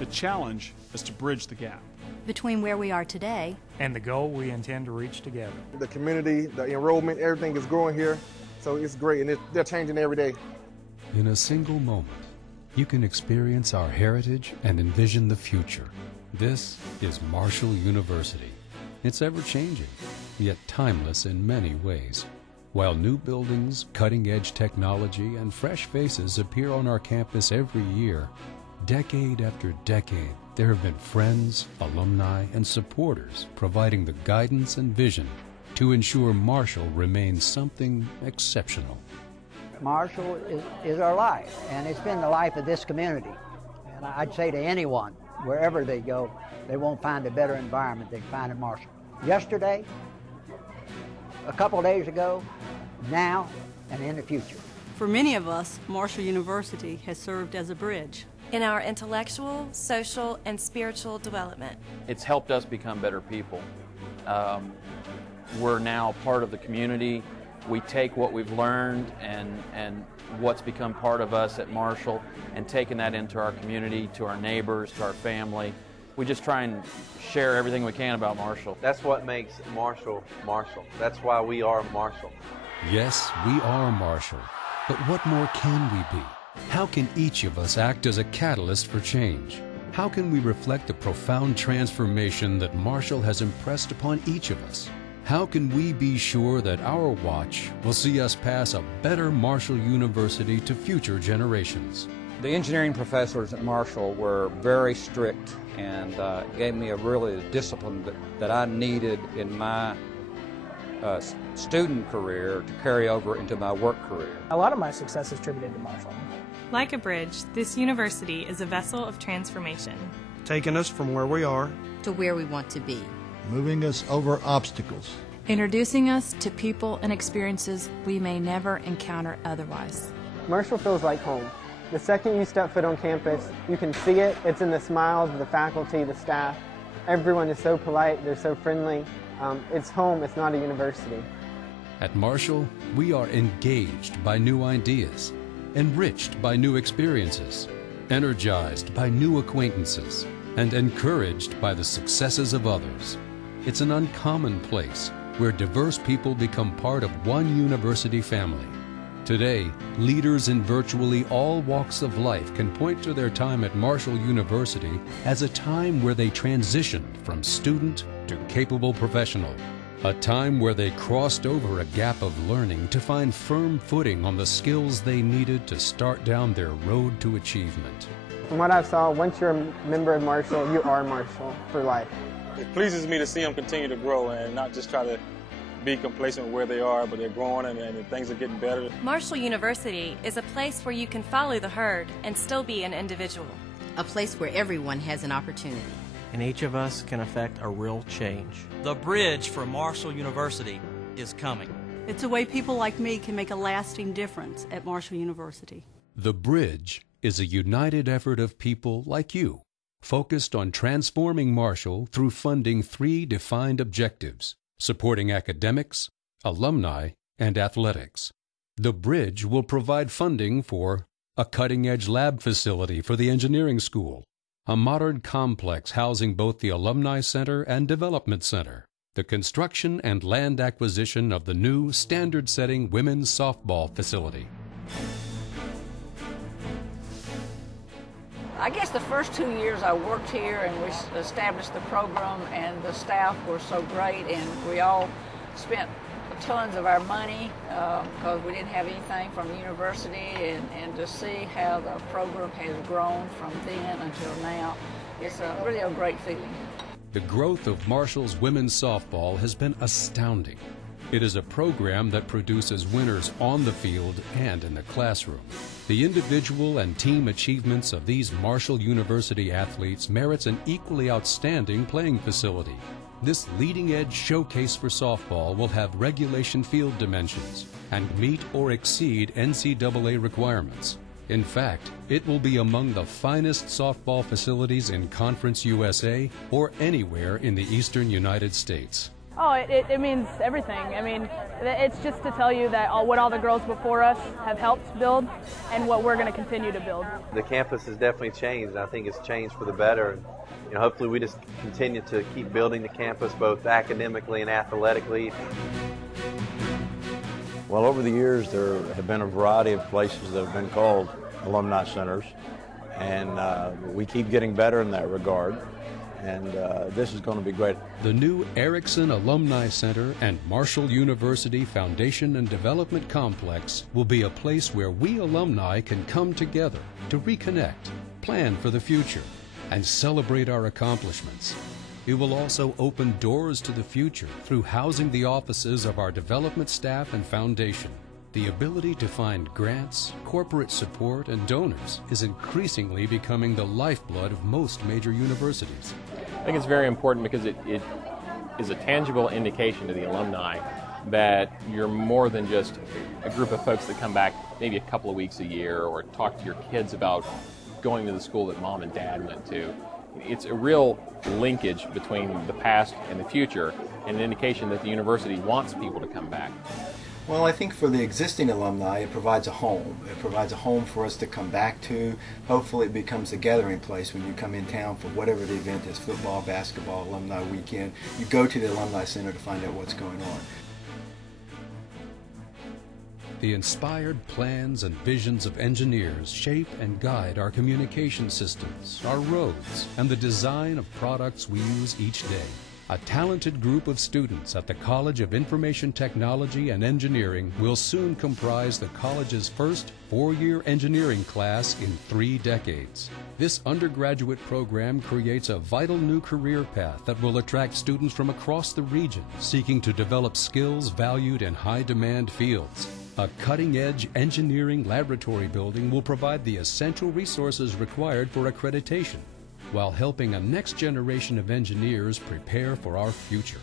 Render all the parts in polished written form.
The challenge is to bridge the gap between where we are today and the goal we intend to reach together. The community, the enrollment, everything is growing here, so it's great, and they're changing every day. In a single moment, you can experience our heritage and envision the future. This is Marshall University. It's ever-changing, yet timeless in many ways. While new buildings, cutting-edge technology, and fresh faces appear on our campus every year, decade after decade, there have been friends, alumni, and supporters providing the guidance and vision to ensure Marshall remains something exceptional. Marshall is our life, and it's been the life of this community. And I'd say to anyone, wherever they go, they won't find a better environment than they find in Marshall. Yesterday, a couple of days ago, now, and in the future. For many of us, Marshall University has served as a bridge in our intellectual, social, and spiritual development. It's helped us become better people. We're now part of the community. We take what we've learned and what's become part of us at Marshall and taking that into our community, to our neighbors, to our family. We just try and share everything we can about Marshall. That's what makes Marshall, Marshall. That's why we are Marshall. Yes, we are Marshall, but what more can we be? How can each of us act as a catalyst for change? How can we reflect the profound transformation that Marshall has impressed upon each of us? How can we be sure that our watch will see us pass a better Marshall University to future generations? The engineering professors at Marshall were very strict and gave me really discipline that I needed in my student career to carry over into my work career. A lot of my success is attributed to Marshall. Like a bridge, this university is a vessel of transformation, taking us from where we are to where we want to be, moving us over obstacles, introducing us to people and experiences we may never encounter otherwise. Marshall feels like home. The second you step foot on campus, you can see it. It's in the smiles of the faculty, the staff. Everyone is so polite, they're so friendly. It's home, it's not a university. At Marshall, we are engaged by new ideas, enriched by new experiences, energized by new acquaintances, and encouraged by the successes of others. It's an uncommon place where diverse people become part of one university family. Today, leaders in virtually all walks of life can point to their time at Marshall University as a time where they transitioned from student to capable professional, a time where they crossed over a gap of learning to find firm footing on the skills they needed to start down their road to achievement. From what I saw, once you're a member of Marshall, you are Marshall for life. It pleases me to see them continue to grow and not just try to be complacent with where they are, but they're growing and things are getting better. Marshall University is a place where you can follow the herd and still be an individual. A place where everyone has an opportunity. And each of us can affect a real change. The bridge for Marshall University is coming. It's a way people like me can make a lasting difference at Marshall University. The bridge is a united effort of people like you, focused on transforming Marshall through funding 3 defined objectives: supporting academics, alumni, and athletics. The bridge will provide funding for a cutting-edge lab facility for the engineering school, a modern complex housing both the Alumni Center and Development Center, the construction and land acquisition of the new standard-setting women's softball facility. I guess the first 2 years I worked here and we established the program, and the staff were so great, and we all spent tons of our money because we didn't have anything from the university, and to see how the program has grown from then until now, it's really a great feeling. The growth of Marshall's women's softball has been astounding. It is a program that produces winners on the field and in the classroom. The individual and team achievements of these Marshall University athletes merits an equally outstanding playing facility. This leading-edge showcase for softball will have regulation field dimensions and meet or exceed NCAA requirements. In fact, it will be among the finest softball facilities in Conference USA or anywhere in the eastern United States. Oh, it means everything. I mean, it's just to tell you that what all the girls before us have helped build and what we're going to continue to build. The campus has definitely changed, and I think it's changed for the better. And, hopefully we just continue to keep building the campus both academically and athletically. Well, over the years there have been a variety of places that have been called alumni centers, and we keep getting better in that regard. And this is going to be great. The new Erickson Alumni Center and Marshall University Foundation and Development Complex will be a place where we alumni can come together to reconnect, plan for the future, and celebrate our accomplishments. It will also open doors to the future through housing the offices of our development staff and foundation. The ability to find grants, corporate support, and donors is increasingly becoming the lifeblood of most major universities. I think it's very important because it is a tangible indication to the alumni that you're more than just a group of folks that come back maybe a couple of weeks a year or talk to your kids about going to the school that mom and dad went to. It's a real linkage between the past and the future, and an indication that the university wants people to come back. Well, I think for the existing alumni, it provides a home. It provides a home for us to come back to. Hopefully it becomes a gathering place when you come in town for whatever the event is, football, basketball, alumni weekend. You go to the Alumni Center to find out what's going on. The inspired plans and visions of engineers shape and guide our communication systems, our roads, and the design of products we use each day. A talented group of students at the College of Information Technology and Engineering will soon comprise the college's first four-year engineering class in 3 decades. This undergraduate program creates a vital new career path that will attract students from across the region seeking to develop skills valued in high-demand fields. A cutting-edge engineering laboratory building will provide the essential resources required for accreditation, while helping a next generation of engineers prepare for our future.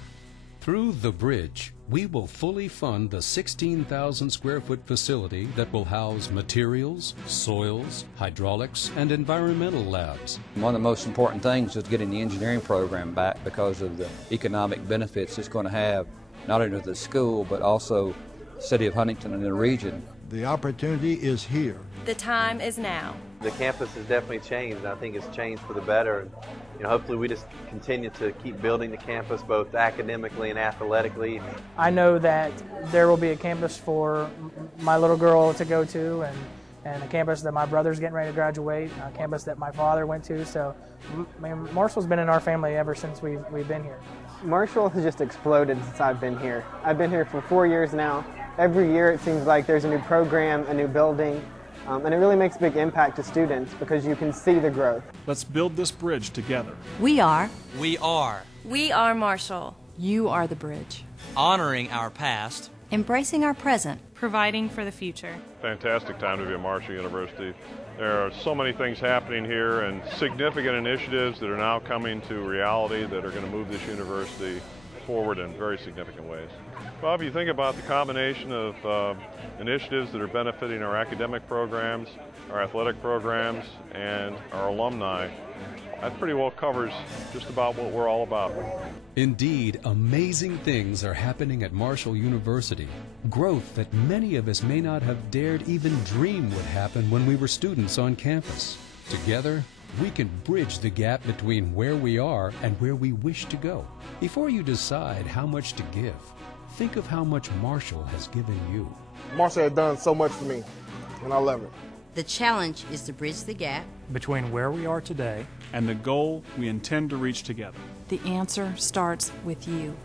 Through The Bridge, we will fully fund the 16,000 square foot facility that will house materials, soils, hydraulics, and environmental labs. One of the most important things is getting the engineering program back because of the economic benefits it's going to have, not only to the school, but also the city of Huntington and the region. The opportunity is here. The time is now. The campus has definitely changed, and I think it's changed for the better. And, hopefully we just continue to keep building the campus both academically and athletically. I know that there will be a campus for my little girl to go to, and a campus that my brother's getting ready to graduate, and a campus that my father went to. So Marshall's been in our family ever since we've been here. Marshall has just exploded since I've been here. I've been here for 4 years now. Every year it seems like there's a new program, a new building, and it really makes a big impact to students because you can see the growth. Let's build this bridge together. We are. We are. We are Marshall. You are the bridge. Honoring our past. Embracing our present. Providing for the future. Fantastic time to be at Marshall University. There are so many things happening here and significant initiatives that are now coming to reality that are going to move this university forward in very significant ways. Well, if you think about the combination of initiatives that are benefiting our academic programs, our athletic programs, and our alumni, that pretty well covers just about what we're all about. Indeed, amazing things are happening at Marshall University. Growth that many of us may not have dared even dream would happen when we were students on campus. Together, we can bridge the gap between where we are and where we wish to go. Before you decide how much to give, think of how much Marshall has given you. Marshall has done so much for me, and I love it. The challenge is to bridge the gap between where we are today and the goal we intend to reach together. The answer starts with you.